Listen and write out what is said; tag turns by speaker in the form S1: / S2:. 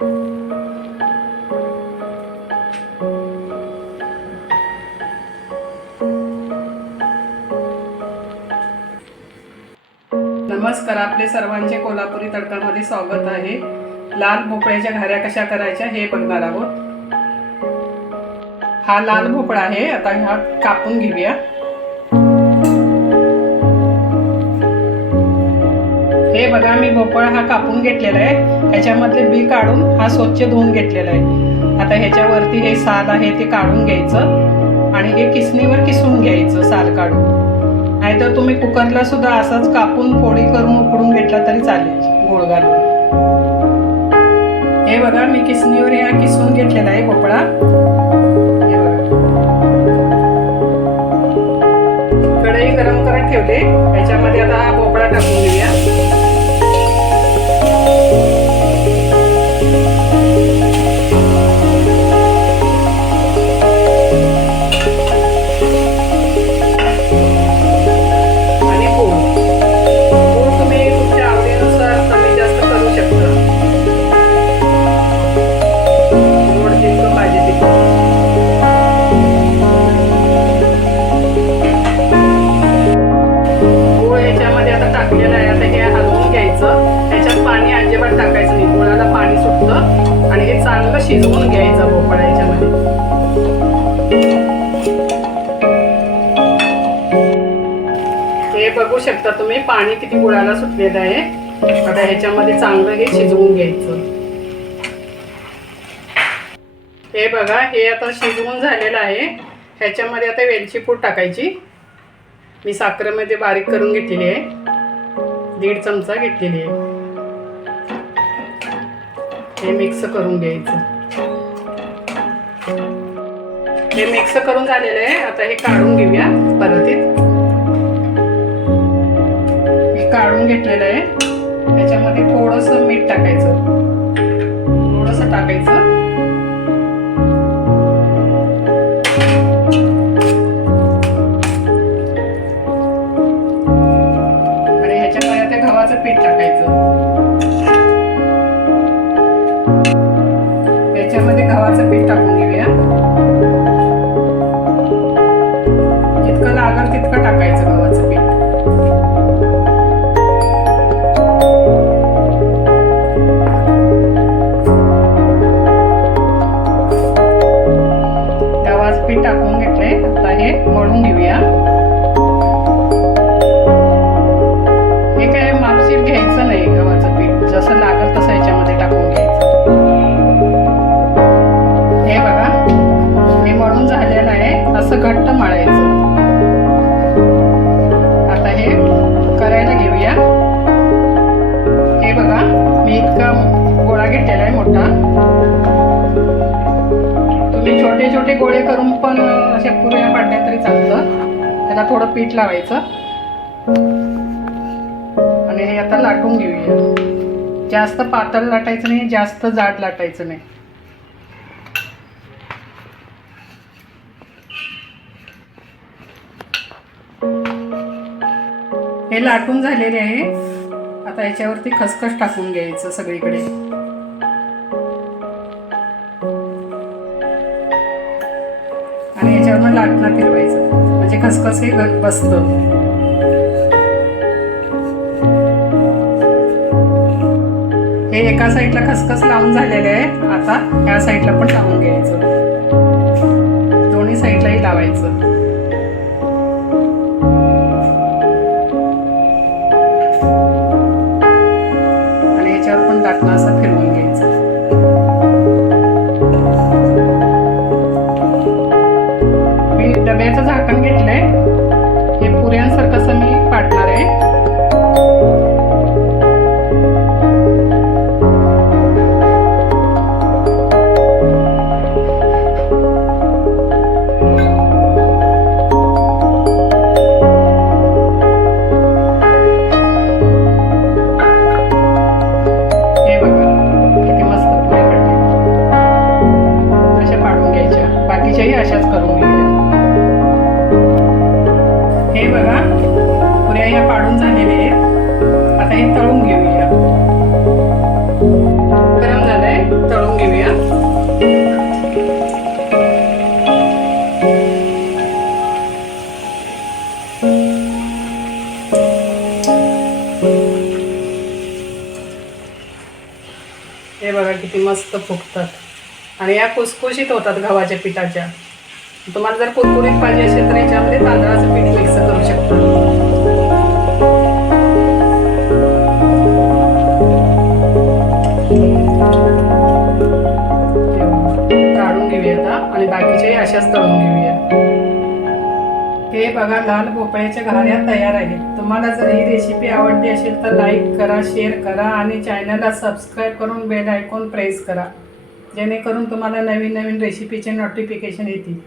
S1: नमस्कार आपले सर्वांचे कोल्हापुरी तडकामध्ये स्वागत आहे. लाल भोपळ्याच्या घाऱ्या कशा करायच्या हे बघणार आहोत. हा लाल भोपळा आहे आता हा कापून घेऊया. हे बघा मी भोपळा हा कापून घेतलेला आहे. ह्याच्यामधले बी काढून हा स्वच्छ धुवून घेतलेला आहे. आता ह्याच्यावरती हे साल आहे ते काढून घ्यायचं आणि हे किसणीवर किसून घ्यायचं साल काढून. नाहीतर तुम्ही कुकरला सुद्धा असंच कापून पोळी करून उकडून घेतला तरी चालेल गोळ घालून. हे बघा मी किसणीवर या किसून घेतलेला आहे भोपळा. कढई गरम करत ठेवले अजिबात टाकायचं नाही गुळाला पाणी सुटतं आणि हे चांगलं शिजवून घ्यायचं भोपळा याच्यामध्ये हे बघू शकता तुम्ही पाणी किती गुळाला सुटलेलं आहे. आता ह्याच्यामध्ये चांगलं हे शिजवून घ्यायचं. हे बघा हे आता शिजवून झालेलं आहे. ह्याच्यामध्ये आता वेलची पूड टाकायची. मी साखरेमध्ये बारीक करून घेतलेली आहे. दीड चमचा घेतलेली आहे. हे मिक्स करून घ्यायचं. हे मिक्स करून झालेलं आहे. आता हे काढून घेऊया परतीत हे. काढून घेतलेलं आहे. त्याच्यामध्ये थोडंसं मीठ टाकायचं. थोडंसं टाकायचं. छोटे छोटे गोळे करून पण अशा पुऱ्या पाडल्या तरी चालतं. त्याला थोडं पीठ लावायचं. आणि हे आता लाटून घेऊया. जास्त पातळ लाटायचं नाही जास्त जाड लाटायचं नाही. हे लाटून झालेले आहे. आता याच्यावरती खसखस टाकून घ्यायचं सगळीकडे. आणि लाटणं फिरवायचं. म्हणजे खसखस हे बसतं. हे एका साईडला खसखस लावून झालेले आहे आता ह्या साईडला पण लावून घ्यायचं. दोन्ही साईडलाही लावायचं. आणि याच्यावर पण लाटणं असं पुढच्याही अशाच करून घेऊया हे बघा पुऱ्या या पाडून झालेल्या आहेत. आता हे तळून घेऊया. गरम झालंय तळून घेऊया. हे बघा किती मस्त फुगतात. आणि या कुसकुशीत होतात गव्हाच्या पिठाच्या. तुम्हाला जर कुरकुरीत पाहिजे असेल तर याच्यामध्ये तांदळाचं पीठ मिक्स करू शकता. घेऊया आता आणि बाकीच्याही अशाच तळून घेऊया. हे बघा लाल भोपळ्याच्या घाऱ्या तयार आहेत. तुम्हाला जर ही रेसिपी आवडली असेल तर लाईक करा शेअर करा आणि चॅनलला सबस्क्राईब करून बेल आयकॉन प्रेस करा. जेणेकरून तुम्हाला नवीन नवीन रेसिपीचे नोटिफिकेशन येतील.